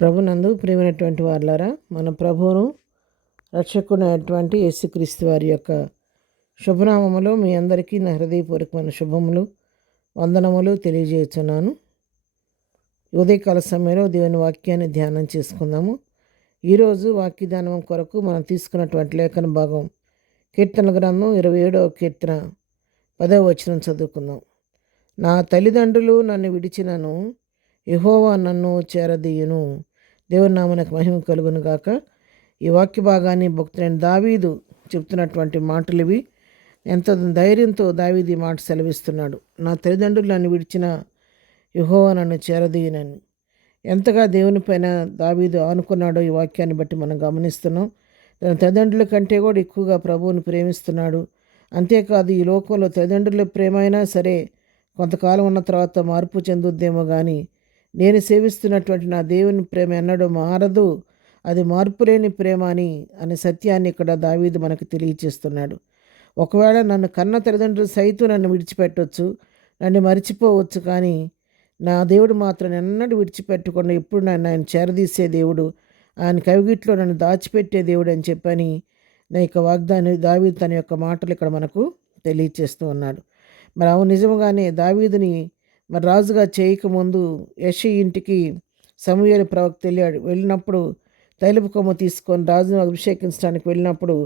ప్రభునందు ప్రియమైనటువంటి వారులారా, మన ప్రభువును రక్షకునైనటువంటి యేసుక్రీస్తు వారి యొక్క శుభనామములో మీ అందరికీ నా హృదయపూర్వకమైన శుభములు వందనములు తెలియజేస్తున్నాను. ఉదయకాల సమయంలో దేవుని వాక్యాన్ని ధ్యానం చేసుకుందాము. ఈరోజు వాక్య ధ్యానం కొరకు మనం తీసుకున్నటువంటి లేఖన భాగం కీర్తన గ్రంథం 27వ కీర్తన 10వ వచనం చదువుకుందాం. నా తల్లిదండ్రులు నన్ను విడిచినను యెహోవా నన్ను చేరదీయును. దేవుని నామమునకు మహిమ కలుగును గాక. ఈ వాక్య భాగాన్ని భక్తుడైన దావీదు చెప్తున్నటువంటి మాటలు ఇవి. ఎంత ధైర్యంతో దావీదు ఈ మాట సెలవిస్తున్నాడు. నా తల్లిదండ్రులు నన్ను విడిచిన యెహోవా నన్ను చేరదీయునని. ఎంతగా దేవుని పైన దావీదు ఆనుకున్నాడో ఈ వాక్యాన్ని బట్టి మనం గమనిస్తున్నాం. తన తల్లిదండ్రుల కంటే కూడా ఎక్కువగా ప్రభువుని ప్రేమిస్తున్నాడు. అంతేకాదు, ఈ లోకంలో తల్లిదండ్రుల ప్రేమ అయినా సరే కొంతకాలం ఉన్న తర్వాత మార్పు చెందుద్దేమో కానీ నేను సేవిస్తున్నటువంటి నా దేవుని ప్రేమ ఎన్నడూ మారదు, అది మార్పులేని ప్రేమ అనే సత్యాన్ని ఇక్కడ దావీదు మనకు తెలియచేస్తున్నాడు. ఒకవేళ నన్ను కన్న తల్లిదండ్రులు సైతం నన్ను విడిచిపెట్టవచ్చు, నన్ను మరిచిపోవచ్చు, కానీ నా దేవుడు మాత్రం ఎన్నడూ విడిచిపెట్టకుండా ఎప్పుడు నన్ను ఆయన చేరదీసే దేవుడు, ఆయన కవిగిట్లో నన్ను దాచిపెట్టే దేవుడు అని చెప్పని నా యొక్క వాగ్దానం దావీదు తన యొక్క మాటలు ఇక్కడ మనకు తెలియచేస్తూ ఉన్నాడు. మరి అవును, నిజంగానే దావీదుని మరి రాజుగా చేయకముందు యెష్షయి ఇంటికి సమూయేలు ప్రవక్త వెళ్ళినప్పుడు తైలపు కొమ్ము తీసుకొని రాజును అభిషేకించడానికి వెళ్ళినప్పుడు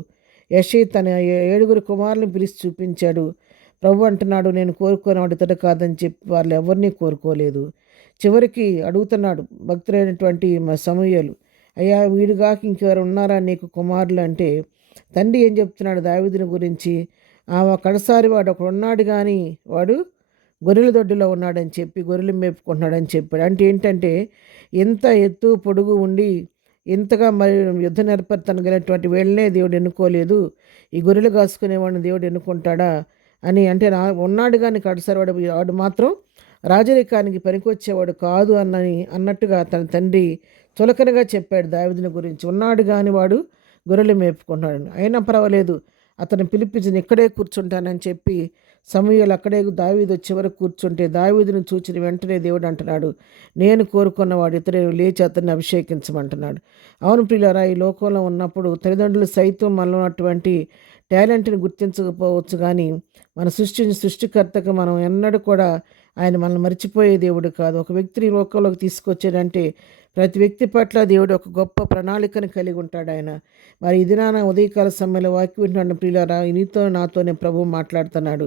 యెష్షయి తన 7 కుమారులను పిలిచి చూపించాడు. ప్రభు అంటున్నాడు, నేను కోరుకునేవాడు ఇతడు కాదని చెప్పి వాళ్ళు ఎవరిని కోరుకోలేదు. చివరికి అడుగుతున్నాడు భక్తుడైనటువంటి సమూయేలు, అయ్యా వీడుగాక ఇంకెవరు ఉన్నారా నీకు కుమారులు అంటే, తండ్రి ఏం చెప్తున్నాడు దావీదుని గురించి, కడసారి వాడు ఒకడు ఉన్నాడు కానీ వాడు గొర్రెల దొడ్డిలో ఉన్నాడని చెప్పి గొర్రెలు మేపుకుంటున్నాడని చెప్పాడు. అంటే ఏంటంటే, ఇంత ఎత్తు పొడుగు ఉండి ఇంతగా మరి యుద్ధ నేర్పరితనం కలిగినటువంటి వీళ్ళనే దేవుడు ఎన్నుకోలేదు, ఈ గొర్రెలు కాసుకునేవాడిని దేవుడు ఎన్నుకుంటాడా అని. అంటే ఉన్నాడు కానీ కడసారి వాడు మాత్రం రాజరికానికి పనికొచ్చేవాడు కాదు అన్నట్టుగా తన తండ్రి చులకనగా చెప్పాడు దావీదుని గురించి. ఉన్నాడు కానీ వాడు గొర్రెలు మేపుకుంటున్నాడు, అయినా పర్వాలేదు అతను పిలిపించి ఇక్కడే కూర్చుంటానని చెప్పి సమూయేలు అక్కడే దావీదు వచ్చే వరకు కూర్చుంటే దావీదును చూచిన వెంటనే దేవుడు అంటున్నాడు, నేను కోరుకున్నవాడు ఇతరే, లేచి అతన్ని అభిషేకించమంటున్నాడు. అవును ప్రియులారా, ఈ లోకంలో ఉన్నప్పుడు తల్లిదండ్రులు సైతం మనలో ఉన్నటువంటి టాలెంట్ని గుర్తించకపోవచ్చు, కానీ మన సృష్టికర్తకు మనం ఎన్నడూ కూడా ఆయన మనల్ని మర్చిపోయే దేవుడు కాదు. ఒక వ్యక్తిని లోకంలోకి తీసుకొచ్చాడంటే ప్రతి వ్యక్తి పట్ల దేవుడు ఒక గొప్ప ప్రణాళికను కలిగి ఉంటాడు ఆయన. మరి ఇది నా ఉదయకాల సమయంలో వాక్యం వింటున్న ప్రియులారా, నీతో నాతోనే ప్రభువు మాట్లాడుతున్నాడు.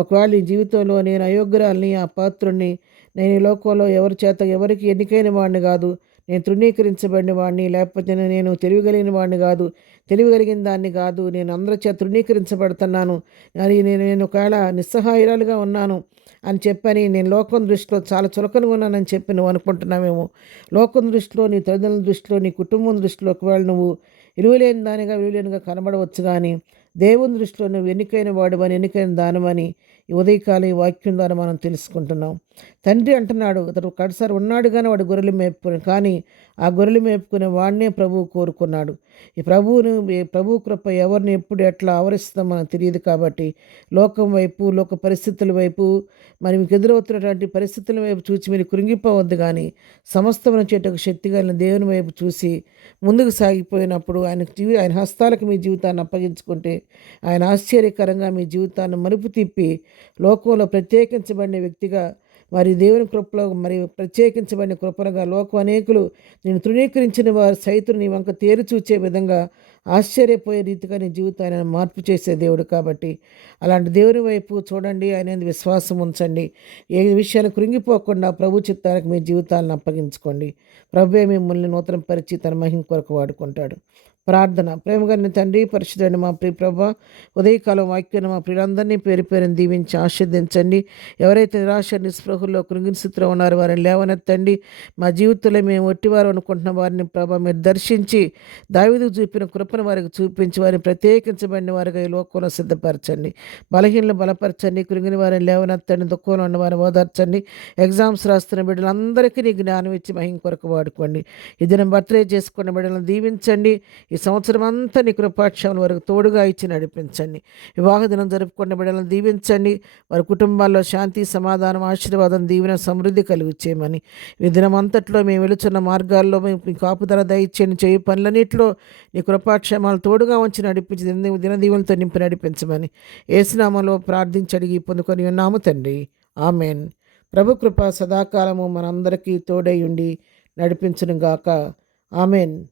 ఒకవేళ ఈ జీవితంలో నేను అయోగ్యురాల్ని, అపాత్రుణ్ణి, నేను ఈ లోకంలో ఎవరికి ఎన్నికైన వాడిని కాదు, నేను తృణీకరించబడిన వాడిని, లేకపోతే నేను తెలివిగలిగిన వాడిని కాదు, తెలివిగలిగిన దాన్ని కాదు, నేను అందరి చేత తృణీకరించబడుతున్నాను, అది నేను ఒకవేళ నిస్సహాయురాలుగా ఉన్నాను అని చెప్పని నేను లోకం దృష్టిలో చాలా చులకనగా ఉన్నానని చెప్పి నువ్వు అనుకుంటున్నావేమో. లోకం దృష్టిలో, నీ తల్లిదండ్రుల దృష్టిలో, నీ కుటుంబం దృష్టిలో ఒకవేళ నువ్వు విలువలేనిగా కనబడవచ్చు, కానీ దేవుని దృష్టిలో నువ్వు ఎన్నికైన వాడువని, ఎన్నికైన దానమని ఈ ఉదయకాలం ఈ వాక్యం ద్వారా మనం తెలుసుకుంటున్నాం. తండ్రి అంటున్నాడు, అతడు కడసారి ఉన్నాడు కానీ వాడు గొర్రెలు మేపుకుని, కానీ ఆ గొర్రెలు మేపుకునే వాడినే ప్రభువు కోరుకున్నాడు. ఈ ప్రభు కృప ఎవరిని ఎప్పుడు ఎట్లా ఆవరిస్తుందో మనకు తెలియదు. కాబట్టి లోకం వైపు, లోక పరిస్థితుల వైపు, మరి మీకు ఎదురవుతున్నటువంటి పరిస్థితుల వైపు చూసి మీరు కృంగిపోవద్దు, కానీ సమస్తమైన చేటకు శక్తి కలిగిన దేవుని వైపు చూసి ముందుకు సాగిపోయినప్పుడు ఆయన హస్తాలకు మీ జీవితాన్ని అప్పగించుకుంటే ఆయన ఆశ్చర్యకరంగా మీ జీవితాన్ని మలుపు తిప్పి లోకంలో ప్రత్యేకించబడిన వ్యక్తిగా, మరి దేవుని కృపలో మరి ప్రత్యేకించబడిన కృపనగా లోకం అనేకులు నేను తృణీకరించిన వారు సైతం నీ వంక తేరు చూచే విధంగా ఆశ్చర్యపోయే రీతిగా నీ జీవితాన్ని మార్పు చేసే దేవుడు. కాబట్టి అలాంటి దేవుని వైపు చూడండి, ఆయన విశ్వాసం ఉంచండి. ఏ విషయాన్ని కృంగిపోకుండా ప్రభు చిత్తానికి మీ జీవితాలను అప్పగించుకోండి. ప్రభువే మిమ్మల్ని నూతన పరిచి తన మహిమ కొరకు వాడుకుంటాడు. ప్రార్థన. ప్రేమగలిగిన తండ్రి, పరిశుద్ధుడైన మా ప్రియ ప్రభువా, ఉదయకాలం వాక్యాన్ని మా ప్రియులందరినీ పేరు పేరుని దీవించి ఆశీర్వదించండి. ఎవరైతే నిరాశ నిస్పృహల్లో కృంగిన స్థితిలో ఉన్నారో వారిని లేవనెత్తండి. మా జీవితంలో మేము ఒట్టివారు అనుకుంటున్న వారిని ప్రభా మీరు దర్శించి దావీదుకు చూపిన కృపను వారికి చూపించి వారిని ప్రత్యేకించబడిన వారిగా ఈ లోకంలో సిద్ధపరచండి. బలహీనలు బలపరచండి, కృంగిన వారిని లేవనెత్తండి, దుఃఖంలో ఉన్న వారిని ఓదార్చండి. ఎగ్జామ్స్ రాస్తున్న బిడ్డలందరికీ నీ జ్ఞానం ఇచ్చి మహిమ కొరకు వాడుకోండి. ఈ దినం బర్త్డే చేసుకున్న బిడ్డలను దీవించండి. ఈ సంవత్సరం అంతా నీ కృపాక్షేమం వరకు తోడుగా ఇచ్చి నడిపించండి. వివాహ దినం జరుపుకున్న బిడ్డలను దీవించండి. వారి కుటుంబాల్లో శాంతి, సమాధానం, ఆశీర్వాదం, దీవెన, సమృద్ధి కలుగు చేయమని, ఈ దినమంతట్లో మేము వెళుచున్న మార్గాల్లో మీ కాపుదల దయచేయండి. చేయు పనులన్నింటిలో నీ కృపాక్షేమాలు తోడుగా ఉంచి నడిపించి దినదీవులతో నింపి నడిపించమని యేసునామములో ప్రార్థించి అడిగి పొందుకొని ఉన్నాము తండ్రి. ఆమెన్. ప్రభు కృప సదాకాలము మనందరికీ తోడై ఉండి నడిపించును గాక. ఆమెన్.